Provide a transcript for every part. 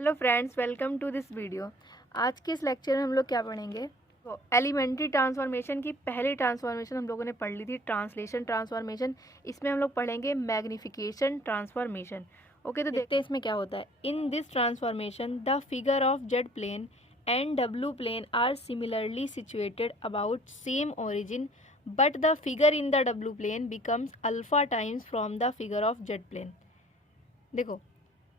Hello friends, welcome to this video. आज के इस लेक्चर में हम लोग क्या पढ़ेंगे? तो एलिमेंट्री ट्रांसफॉर्मेशन की पहली ट्रांसफॉर्मेशन हम लोगों ने पढ़ ली थी, ट्रांसलेशन ट्रांसफॉर्मेशन। इसमें हम लोग पढ़ेंगे मैग्निफिकेशन ट्रांसफॉर्मेशन। ओके, तो देखते हैं इसमें क्या होता है। In this transformation the figure of Z plane and W plane are similarly situated about same origin, but the figure in the W plane becomes alpha times from the figure of Z plane. देखो,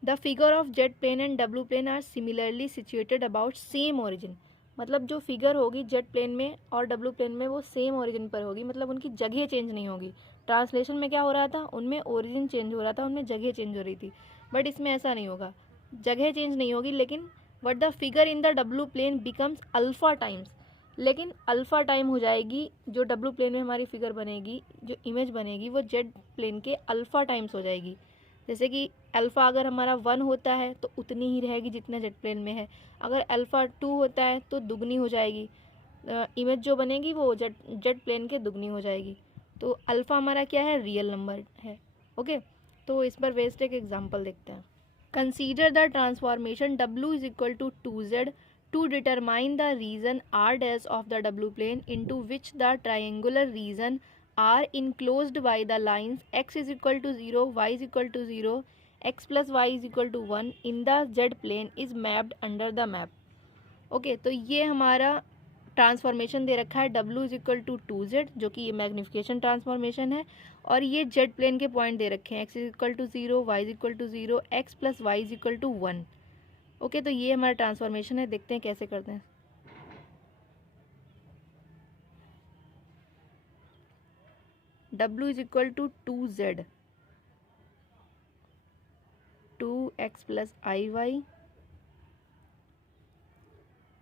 the figure of Z plane and W plane are similarly situated about same origin. मतलब जो figure होगी Z plane में और W plane में वो same origin पर होगी, मतलब उनकी जगह चेंज नहीं होगी। ट्रांसलेशन में क्या हो रहा था, उनमें ओरिजिन चेंज हो रहा था, उनमें जगह चेंज हो रही थी। बट इसमें ऐसा नहीं होगा, जगह चेंज नहीं होगी, लेकिन but the figure in the W plane becomes alpha times. लेकिन अल्फा टाइम हो जाएगी जो डब्ल्यू प्लेन में हमारी फिगर बनेगी, जो इमेज बनेगी वो जेड प्लेन के अल्फा टाइम्स हो जाएगी। जैसे कि अल्फ़ा अगर हमारा 1 होता है तो उतनी ही रहेगी जितना जेड प्लेन में है। अगर अल्फ़ा 2 होता है तो दुगनी हो जाएगी, इमेज जो बनेगी वो जेड प्लेन के दुगनी हो जाएगी। तो अल्फ़ा हमारा क्या है, रियल नंबर है। ओके, तो इस पर बेस्ड एक एग्जांपल देखते हैं। Consider the transformation W is equal to 2Z to determine the region R dash of the W plane into which the triangular region are enclosed by the lines x is equal to 0, y is equal to 0, x plus y is equal to 1 in the z plane is mapped under the map. Okay, तो ये हमारा transformation दे रखा है W is equal to 2Z, जो कि ये magnification transformation है। और ये जेड प्लेन के पॉइंट दे रखे हैं, x is equal to 0, y is equal to 0, x plus Y is equal to 1। Okay, तो ये हमारा ट्रांसफॉर्मेशन है। देखते हैं कैसे करते हैं। W is equal to 2Z, 2x plus I Y,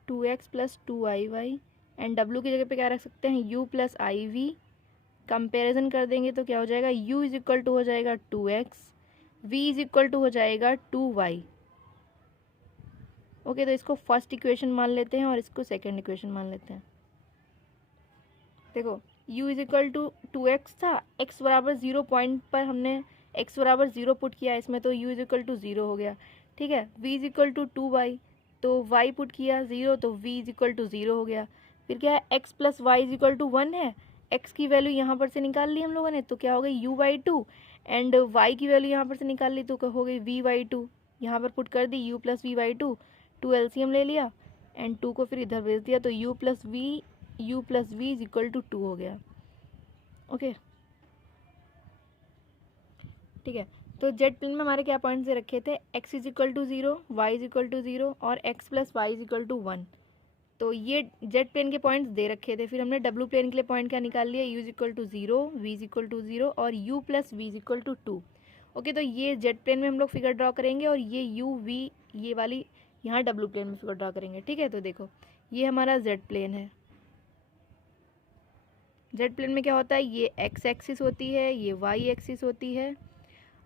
2x plus 2iy, and W की जगह पे क्या रख सकते हैं, u plus I V. Comparison कर देंगे तो क्या हो जाएगा, u इज इक्वल टू हो जाएगा 2x, v is equal to हो जाएगा 2y। ओके, तो इसको फर्स्ट इक्वेशन मान लेते हैं और इसको सेकंड इक्वेशन मान लेते हैं। देखो, u is equal to 2x था, x बराबर 0 पॉइंट पर हमने x बराबर 0 पुट किया इसमें, तो u इज इक्वल टू 0 हो गया। ठीक है, v is equal to 2y, तो y पुट किया 0, तो v इज इक्वल टू 0 हो गया। फिर क्या है, x plus Y is equal to 1 है, x की वैल्यू यहाँ पर से निकाल ली हम लोगों ने, तो क्या हो गई u/2, एंड y की वैल्यू यहाँ पर से निकाल ली तो हो गई v/2। यहाँ पर पुट कर दी u प्लस v/2, 2 एलसीएम ले लिया एंड 2 को फिर इधर भेज दिया, तो u plus v is equal to 2 हो गया। ओके, ठीक है। तो जेड प्लेन में हमारे क्या पॉइंट्स दे रखे थे, x is equal to 0, Y is equal to 0 और x plus Y is equal to 1। तो ये जेड प्लेन के पॉइंट्स दे रखे थे। फिर हमने डब्ल्यू प्लेन के लिए पॉइंट क्या निकाल लिया, u is equal to 0, v is equal to 0 और u plus v is equal to 2। Okay, तो ये जेड प्लेन में हम लोग फिगर ड्रॉ करेंगे और ये u v ये वाली यहाँ डब्ल्यू प्लेन में फिगर ड्रॉ करेंगे। ठीक है, तो देखो ये हमारा जेड प्लेन है। जेड प्लेन में क्या होता है, ये एक्स एक्सिस होती है, ये वाई एक्सिस होती है।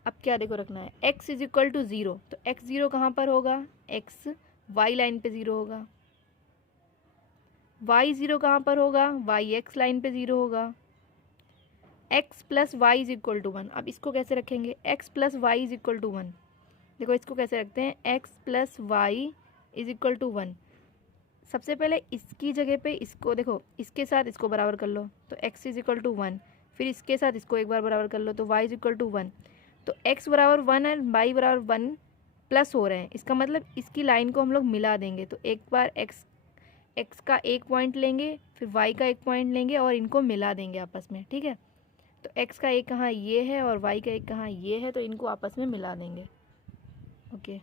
अब क्या देखो रखना है, x इज इक्वल टू 0, तो x 0 कहाँ पर होगा, x y लाइन पे 0 होगा। y 0 कहाँ पर होगा, y x लाइन पे 0 होगा। x plus Y is equal to 1। अब इसको कैसे रखेंगे, x plus Y is equal to 1। देखो इसको कैसे रखते हैं, x plus Y is equal to 1। सबसे पहले इसकी जगह पे इसको देखो, इसके साथ इसको बराबर कर लो तो x इज इक्वल टू 1, फिर इसके साथ इसको एक बार बराबर कर लो तो y इज इक्वल टू 1। तो x बराबर 1 है, y बराबर 1 प्लस हो रहे हैं, इसका मतलब इसकी लाइन को हम लोग मिला देंगे। तो एक बार x का एक पॉइंट लेंगे, फिर y का एक पॉइंट लेंगे और इनको मिला देंगे आपस में। ठीक है, तो x का एक कहाँ ये है और y का एक कहाँ ये है, तो इनको आपस में मिला देंगे। ओके,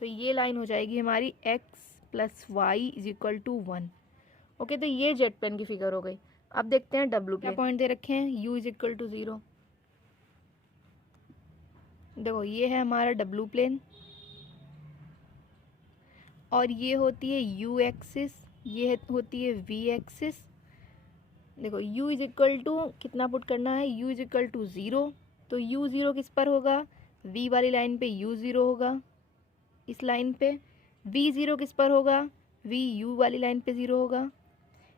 तो ये लाइन हो जाएगी हमारी x plus Y is equal to 1। Okay, तो ये जेड प्लेन की फिगर हो गई। अब देखते हैं डब्ल्यू प्लेन। क्या पॉइंट दे रखे हैं, u इज इक्वल टू 0। देखो ये है हमारा डब्ल्यू प्लेन और ये होती है u एक्सिस, ये होती है v एक्सिस। देखो u इज इक्वल टू कितना पुट करना है, u इज इक्वल टू 0, तो u 0 किस पर होगा, v वाली लाइन पे u 0 होगा, इस लाइन पे। v 0 किस पर होगा, v u वाली लाइन पे 0 होगा,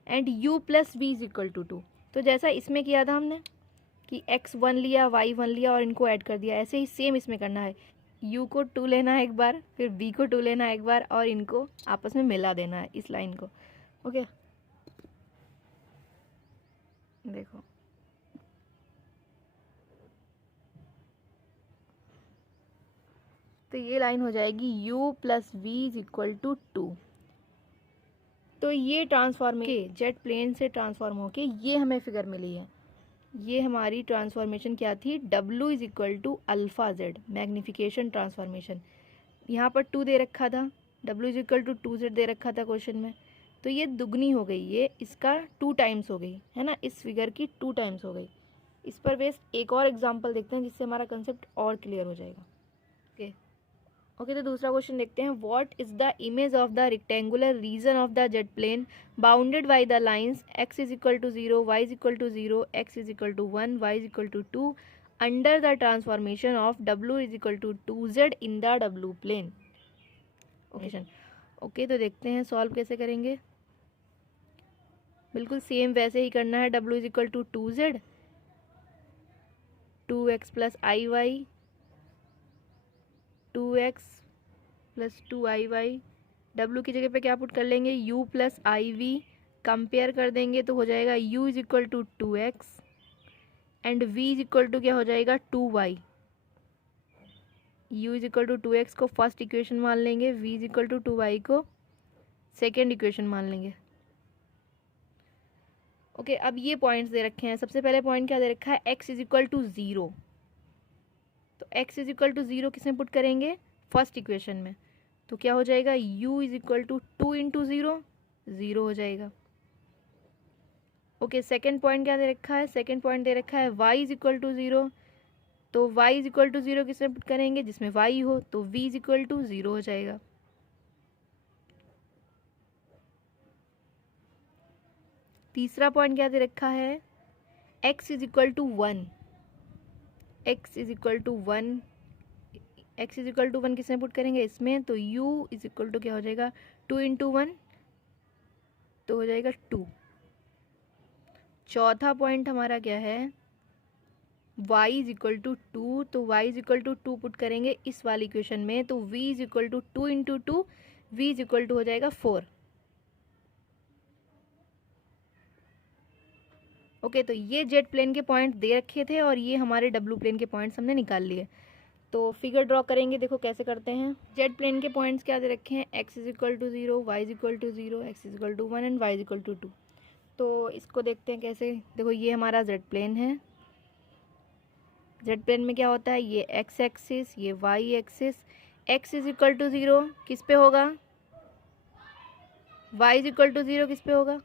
and u plus v is equal to 2। तो जैसा इसमें किया था हमने, कि x1 लिया, y1 लिया और इनको ऐड कर दिया। ऐसे ही सेम इसमें करना है, u को 2 लेना है एक बार, फिर v को 2 लेना है एक बार और इनको आपस में मिला देना है इस लाइन को। ओके, देखो तो ये लाइन हो जाएगी u plus V is equal to 2। तो ये ट्रांसफॉर्म के जेट प्लेन से ट्रांसफॉर्म होके ये हमें फिगर मिली है। ये हमारी ट्रांसफॉर्मेशन क्या थी, W is equal to alpha Z, magnification transformation. यहाँ पर 2 दे रखा था, W is equal to 2Z दे रखा था क्वेश्चन में, तो ये दुगनी हो गई, ये इसका 2 टाइम्स हो गई है ना, इस फिगर की 2 टाइम्स हो गई। इस पर बेस्ड एक और एग्जाम्पल देखते हैं जिससे हमारा कंसेप्ट और क्लियर हो जाएगा। ओके, तो दूसरा क्वेश्चन देखते हैं। What is the image of the rectangular region of the Z plane bounded by the lines x is equal to 0, y is equal to 0, x is equal to 1, y is equal to 2 under the transformation of w is equal to 2z in the w plane. Okay, तो देखते हैं solve कैसे करेंगे। बिल्कुल same वैसे ही करना है। w is equal to 2z, 2x plus I Y, 2x plus 2iy, w की जगह पे क्या पुट कर लेंगे, u plus I V, compare कर देंगे तो हो जाएगा u is equal to 2x and v is equal to क्या हो जाएगा 2y। u is equal to 2x को फर्स्ट इक्वेशन मान लेंगे, v is equal to 2y को सेकेंड इक्वेशन मान लेंगे। ओके, अब ये पॉइंट्स दे रखे हैं। सबसे पहले पॉइंट क्या दे रखा है, x इज इक्वल टू 0, तो x इज इक्वल टू 0 किसमें पुट करेंगे, फर्स्ट इक्वेशन में, तो क्या हो जाएगा u is equal to 2 into 0, 0 हो जाएगा। ओके, सेकेंड पॉइंट क्या दे रखा है, सेकेंड पॉइंट दे रखा है y इज इक्वल टू 0, तो y इज इक्वल टू 0 किसमें पुट करेंगे, जिसमें y हो, तो v इज इक्वल टू 0 हो जाएगा। तीसरा पॉइंट क्या दे रखा है, x is equal to 1, x is equal to 1, x is equal to 1 किसमें पुट करेंगे, इसमें, तो u इज इक्वल टू क्या हो जाएगा 2 इंटू 1, तो हो जाएगा 2। चौथा पॉइंट हमारा क्या है, y इज इक्वल टू 2, तो y is equal to 2 put करेंगे इस वाली इक्वेशन में, तो v is equal to 2 into 2, v is equal to हो जाएगा 4। ओके, तो ये जेट प्लेन के पॉइंट दे रखे थे और ये हमारे डब्लू प्लेन के पॉइंट्स हमने निकाल लिए। तो फिगर ड्रॉ करेंगे, देखो कैसे करते हैं। जेट प्लेन के पॉइंट्स क्या दे रखे हैं, x is equal to 0, y is equal to 0, x is equal to 1 and y is equal to 2। तो इसको देखते हैं कैसे। देखो ये हमारा जेट प्लेन है, जेट प्लेन में क्या होता है, ये x एक्सिस, ये y axis. x is equal to 0 किस पे होगा, y इज इक्वल टू 0 किस पे होगा,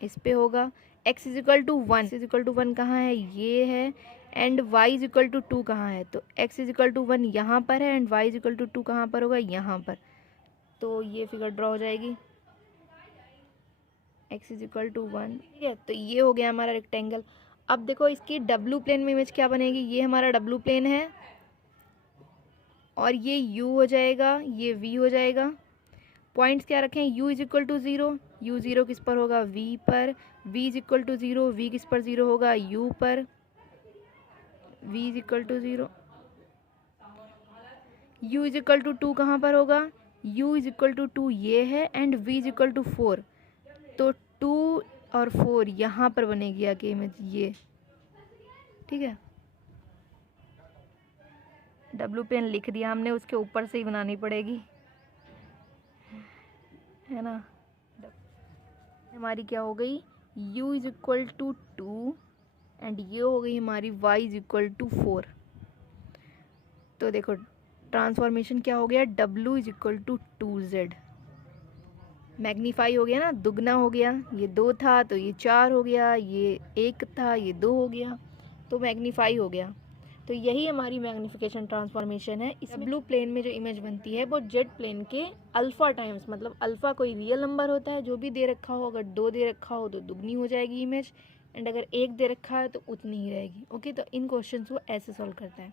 इस पे होगा। x is equal to 1, x is equal to 1 कहाँ है, ये है, and y is equal to 2 कहाँ है, तो x इज इक्वल टू 1 यहाँ पर है and y is equal to 2 कहाँ पर होगा, यहाँ पर। तो ये फिगर ड्रॉ हो जाएगी, x इज इक्वल टू 1, ठीक है। तो ये हो गया हमारा रेक्टेंगल। अब देखो इसकी डब्लू प्लेन में इमेज क्या बनेगी, ये हमारा डब्लू प्लेन है और ये u हो जाएगा, ये v हो जाएगा। पॉइंट्स क्या रखें, u is equal to 0, u 0 किस पर होगा, v पर, v is equal to 0, v किस पर 0 होगा, u पर, v is equal to 0, u is equal to 2 कहाँ पर होगा, u इज इक्वल टू 2 ये है and v is equal to 4, तो 2 और 4 यहाँ पर बनेगी आगे इमेज ये, ठीक है। डब्लू प्लेन लिख दिया हमने, उसके ऊपर से ही बनानी पड़ेगी, है ना। हमारी क्या हो गई, u is equal to 2 and ये हो गई हमारी y इज इक्वल टू 4। तो देखो ट्रांसफॉर्मेशन क्या हो गया, w is equal to 2z, magnify हो गया ना, दुगना हो गया। ये 2 था तो ये 4 हो गया, ये 1 था ये 2 हो गया, तो मैग्नीफाई हो गया। तो यही हमारी मैग्नीफिकेशन ट्रांसफॉर्मेशन है। इस ब्लू प्लेन में जो इमेज बनती है वो जेट प्लेन के अल्फ़ा टाइम्स, मतलब अल्फ़ा कोई रियल नंबर होता है, जो भी दे रखा हो, अगर 2 दे रखा हो तो दुगनी हो जाएगी इमेज, एंड अगर 1 दे रखा है तो उतनी ही रहेगी। ओके, तो इन क्वेश्चंस को ऐसे सॉल्व करता है।